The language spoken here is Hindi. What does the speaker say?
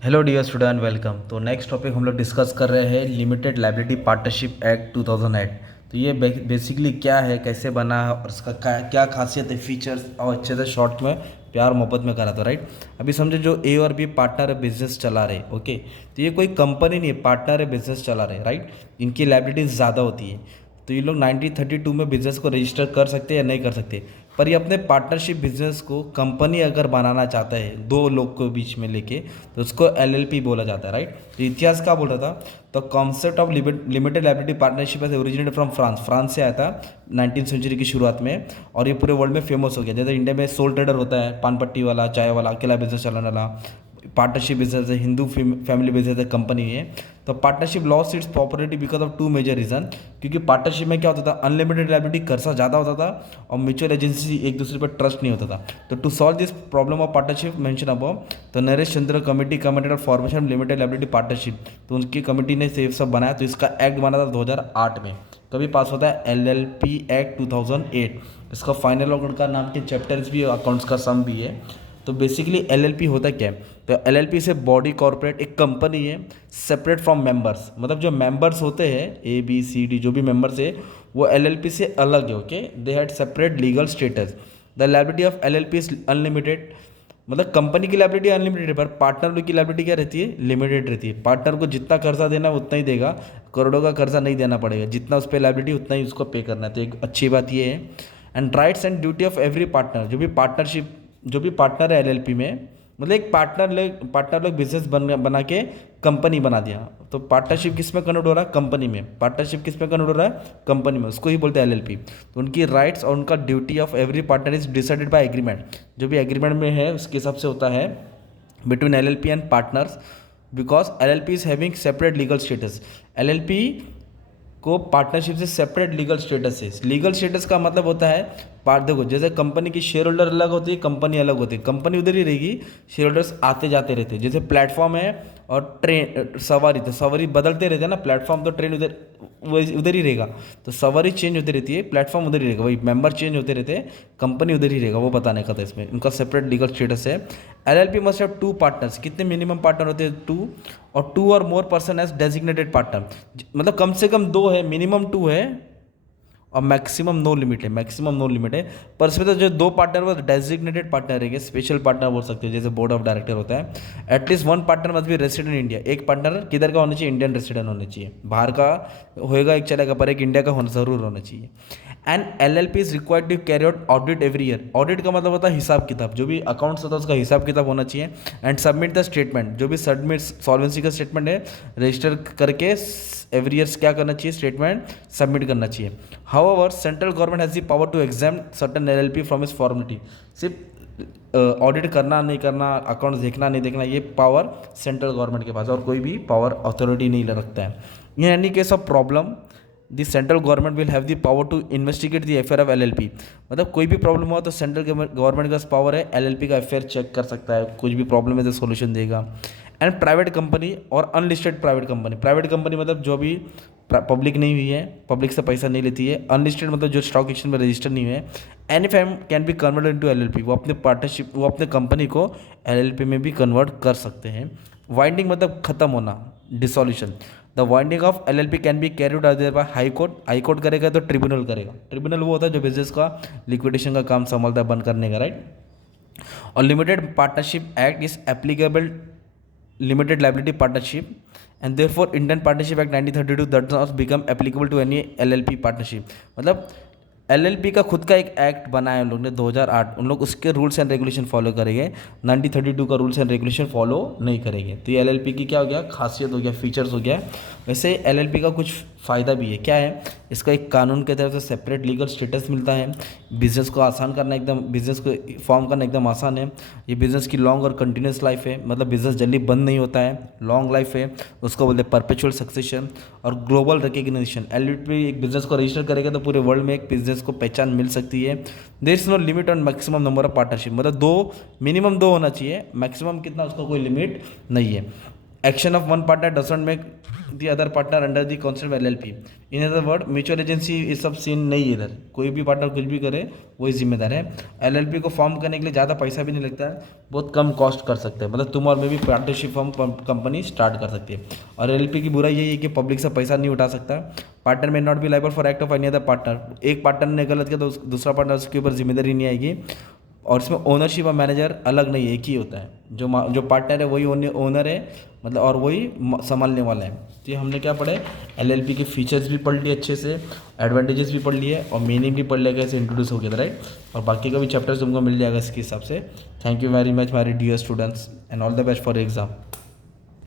Hello dear student, welcome. तो नेक्स्ट टॉपिक हम लोग डिस्कस कर रहे हैं लिमिटेड लाइबिलिटी पार्टनरशिप एक्ट 2008। तो ये बेसिकली क्या है, कैसे बना है और इसका क्या खासियत है, फीचर्स, और अच्छे से शॉर्ट में प्यार मोहब्बत में करा था, राइट। अभी समझे, जो ए और बी पार्टनर है, बिजनेस चला रहे, ओके। तो ये कोई कंपनी नहीं है, पार्टनर है, बिजनेस चला रहे, राइट। इनकी लाइबिलिटीज ज़्यादा होती है। तो ये लोग 1932 में बिजनेस को रजिस्टर कर सकते हैं या नहीं कर सकते। पर ये अपने पार्टनरशिप बिजनेस को कंपनी अगर बनाना चाहता है दो लोग को बीच में लेके, तो उसको एलएलपी बोला जाता है, राइट। तो इतिहास क्या बोल रहा था? तो concept of limited liability partnership ऐसे ओरिजिनेटेड फ्रॉम फ्रांस। फ्रांस से आया था 19वीं सेंचुरी की शुरुआत में, और ये पूरे वर्ल्ड में फेमस हो गया। जैसे इंडिया में सोल ट्रेडर होता है, पान पट्टी वाला, चाय वाला, अकेला बिजनेस चलाने वाला। पार्टनरशिप बिजनेस है, हिंदू फैमिली बिजनेस है, कंपनी है। तो partnership loss its popularity because of two major reason. क्योंकि पार्टनरशिप में क्या होता था, अनलिमिटेड लाइबिलिटी खर्चा ज़्यादा होता था और म्यूचुअल एजेंसी एक दूसरे पर ट्रस्ट नहीं होता था। तो to solve this problem of partnership mention above, तो Naresh Chandra committee committed of formation limited liability partnership, तो उनकी कमेटी ने से सब बनाया। तो इसका एक्ट बना था 2008 में। कभी पास होता है एलएलपी एक्ट 2008। इसका फाइनल और उनका नाम के चैप्टर्स भी, अकाउंट्स का सम भी है। तो बेसिकली एलएलपी होता क्या है? तो एलएलपी से बॉडी कॉर्पोरेट एक कंपनी है, सेपरेट फ्रॉम मेंबर्स। मतलब जो मेंबर्स होते हैं ए बी सी डी, जो भी मेंबर्स है, वो एलएलपी से अलग है, okay. They had separate legal status. The liability of LLP is unlimited. मतलब कंपनी की लायबिलिटी अनलिमिटेड है, पर पार्टनर लोग की लायबिलिटी क्या रहती है? लिमिटेड रहती है। पार्टनर को जितना कर्जा देना है उतना ही देगा, करोड़ों का कर्जा नहीं देना पड़ेगा। जितना उस पर लायबिलिटी उतना ही उसको पे करना है। तो एक अच्छी बात ये है। And rights and duty of every partner, जो भी पार्टनर है एलएलपी में, मतलब एक पार्टनर लोग बिजनेस बना के कंपनी बना दिया। तो पार्टनरशिप किस में कन्वर्ट हो रहा है? कंपनी में। पार्टनरशिप किस में कन्वर्ट हो रहा है? कंपनी में। उसको ही बोलते हैं एलएलपी। तो उनकी राइट्स और उनका duty of every partner is decided by agreement. जो भी एग्रीमेंट में है उसके हिसाब से होता है between LLP and partners, because LLP is having separate legal status. LLP को पार्टनरशिप से सेपरेट लीगल स्टेटस है। लीगल स्टेटस का मतलब होता है, पार्ट देखो, जैसे कंपनी की शेयर होल्डर अलग होती है, कंपनी अलग होती है। कंपनी उधर ही रहेगी, शेयर होल्डर्स आते जाते रहते हैं। जैसे प्लेटफॉर्म है और ट्रेन सवारी, तो सवारी बदलते रहते हैं ना। प्लेटफॉर्म तो ट्रेन उधर उधर ही रहेगा। तो सवारी चेंज होती रहती है, प्लेटफॉर्म उधर ही रहेगा। वही मेंबर चेंज होते रहते हैं, कंपनी उधर ही रहेगा। वो बताने का था इसमें, उनका सेपरेट लीगल स्टेटस है। LLP must have two partners. कितने मिनिमम पार्टनर होते हैं? टू। और टू और more person as designated partner. मतलब कम से कम दो है, मिनिमम टू है, और मैक्सिमम नो लिमिट है। मैक्सिमम नो लिमिट है। पर इसमें तो जो दो पार्टनर वो डेजिग्नेटेड पार्टनर रहेंगे, स्पेशल पार्टनर बोल सकते हैं, जैसे बोर्ड ऑफ डायरेक्टर होता है। At least one partner must be resident India. एक पार्टनर किधर का होना चाहिए? इंडियन रेसिडेंट होना चाहिए। बाहर का होएगा एक चलेगा, पर एक इंडिया का होना जरूर होना चाहिए। And LLP is required to carry out audit every year. Audit का मतलब होता है हिसाब किताब। जो भी अकाउंट्स होता है उसका हिसाब किताब होना चाहिए। And submit the statement. जो भी सबमिट सॉल्वेंसी का स्टेटमेंट है, रजिस्टर करके एवरी ईयर्स क्या करना चाहिए? स्टेटमेंट सबमिट करना चाहिए। However central government has the power to exam certain LLP from इस फॉर्मेलिटी। सिर्फ ऑडिट करना नहीं करना, अकाउंट्स देखना नहीं देखना, ये पावर सेंट्रल गवर्नमेंट के पास, और कोई भी पावर अथॉरिटी नहीं रखता है। In any case of problem, the central government will have the power to investigate the affair of LLP. मतलब कोई भी प्रॉब्लम हुआ तो सेंट्रल गवर्नमेंट के पास पावर है, एलएलपी का अफेयर चेक कर सकता है। कुछ भी प्रॉब्लम है तो सोल्यूशन देगा। एंड प्राइवेट कंपनी और unlisted private company. Private company मतलब जो भी पब्लिक नहीं हुई है, पब्लिक से पैसा नहीं लेती है। अनलिस्टेड मतलब जो स्टॉक एक्सचेंज में रजिस्टर नहीं हुए हैं। Any firm can be converted into LLP. वो अपने पार्टनरशिप, वो अपने कंपनी को एलएलपी में भी कन्वर्ट कर सकते हैं। वाइंडिंग मतलब खत्म होना, dissolution. The winding of LLP can be carried out by high court. High court करेगा तो ट्रिब्यूनल करेगा। ट्रिब्यूनल वो होता है जो बिजनेस का लिक्विडेशन का काम संभालता है, बंद करने का, राइट। और limited partnership act is applicable limited liability partnership, and therefore Indian Partnership Act 1932 does not become applicable to any LLP partnership। मतलब एलएलपी का खुद का एक एक्ट बनाया उन लोग ने 2008। उन लोग उसके रूल्स एंड रेगुलेशन फॉलो करेंगे, 1932 का रूल्स एंड रेगुलेशन फॉलो नहीं करेंगे। तो ये एलएलपी की क्या हो गया? खासियत हो गया, फीचर्स हो गया। वैसे एलएलपी का कुछ फ़ायदा भी है। क्या है? इसका एक कानून की तरफ से सेपरेट लीगल स्टेटस मिलता है। बिज़नेस को आसान करना, एकदम बिज़नेस को फॉर्म करना एकदम आसान है। ये बिज़नेस की लॉन्ग और कंटिन्यूस लाइफ है। मतलब बिज़नेस जल्दी बंद नहीं होता है, लॉन्ग लाइफ है। उसको बोलते हैं परपेचुअल सक्सेशन। और ग्लोबल रिकग्निशन। एलएलपी एक बिज़नेस को रजिस्टर करेगा तो पूरे वर्ल्ड में एक बिज़नेस को पहचान मिल सकती है। There is no limit on maximum number of partnership. मतलब दो, मिनिमम दो होना चाहिए, मैक्सिमम कितना उसका कोई लिमिट नहीं है। Action of one partner doesn't make the other partner under the concept LLP। In other word mutual agency ये सब सीन नहीं है इधर, कोई भी पार्टनर कुछ भी करे वही जिम्मेदार है। LLP को फॉर्म करने के लिए ज़्यादा पैसा भी नहीं लगता है, बहुत कम कॉस्ट कर सकते हैं, मतलब तुम और मैं भी पार्टनरशिप फॉर्म कंपनी स्टार्ट कर सकती है। और LLP की बुराई यही है कि पब्लिक से पैसा नहीं उठा सकता। पार्टनर में not be liable for act of any other partner, एक पार्टनर ने गलत किया तो दूसरा पार्टनर उसके ऊपर जिम्मेदारी नहीं आएगी। और इसमें ओनरशिप और मैनेजर अलग नहीं है, एक ही होता है, जो पार्टनर है वही ओनर है, मतलब और वही संभालने वाला है। तो ये हमने क्या पढ़ा है, LLP के फीचर्स भी पढ़ लिए अच्छे से, एडवांटेजेस भी पढ़ लिए और मीनिंग भी पढ़ लिया कैसे इंट्रोड्यूस हो गया था, राइट। और बाकी का भी चैप्टर्स तुमको मिल जाएगा इसके हिसाब से। Thank you very much my dear students and all the best for exam.